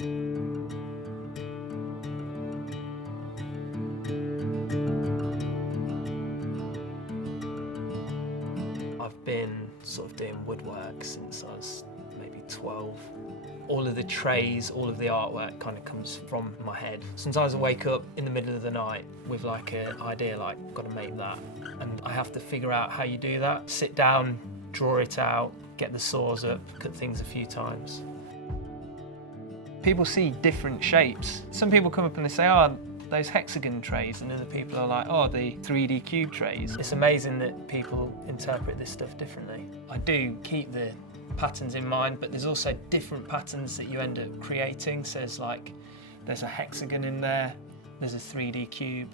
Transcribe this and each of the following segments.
I've been sort of doing woodwork since I was maybe 12. All of the trays, all of the artwork kind of comes from my head. Sometimes I wake up in the middle of the night with like an idea, like, I've got to make that. And I have to figure out how you do that. Sit down, draw it out, get the saws up, cut things a few times. People see different shapes. Some people come up and they say, oh, those hexagon trays, and other people are like, oh, the 3D cube trays. It's amazing that people interpret this stuff differently. I do keep the patterns in mind, but there's also different patterns that you end up creating. So there's a hexagon in there, there's a 3D cube.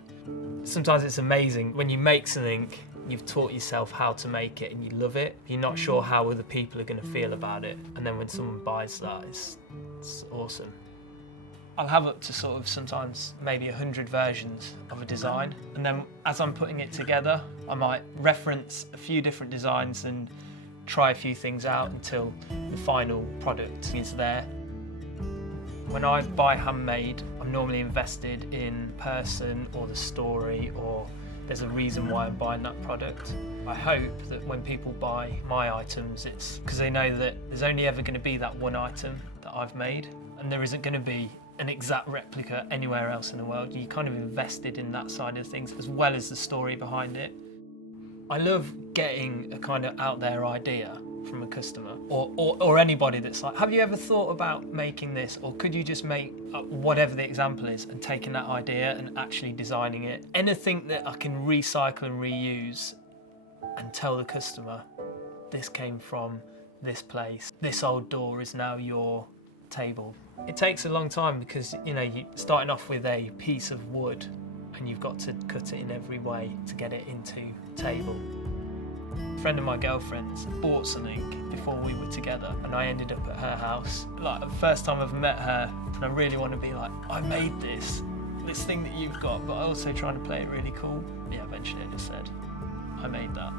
Sometimes it's amazing when you make something, you've taught yourself how to make it and you love it. You're not sure how other people are going to feel about it, and then when someone buys that, it's awesome. I'll have up to sort of sometimes maybe 100 versions of a design, and then as I'm putting it together, I might reference a few different designs and try a few things out until the final product is there. When I buy handmade, I'm normally invested in the person or the story, or there's a reason why I'm buying that product. I hope that when people buy my items, it's because they know that there's only ever going to be that one item that I've made, and there isn't going to be an exact replica anywhere else in the world. You're kind of invested in that side of things as well as the story behind it. I love getting a kind of out there idea from a customer or anybody that's like, have you ever thought about making this? Or could you just make whatever the example is, and taking that idea and actually designing it? Anything that I can recycle and reuse and tell the customer, this came from this place. This old door is now your table. It takes a long time because, you know, you're starting off with a piece of wood and you've got to cut it in every way to get it into table. A friend of my girlfriend's bought something before we were together, and I ended up at her house. Like, the first time I've met her, and I really want to be like, I made this thing that you've got, but I also trying to play it really cool. Yeah, eventually I just said, I made that.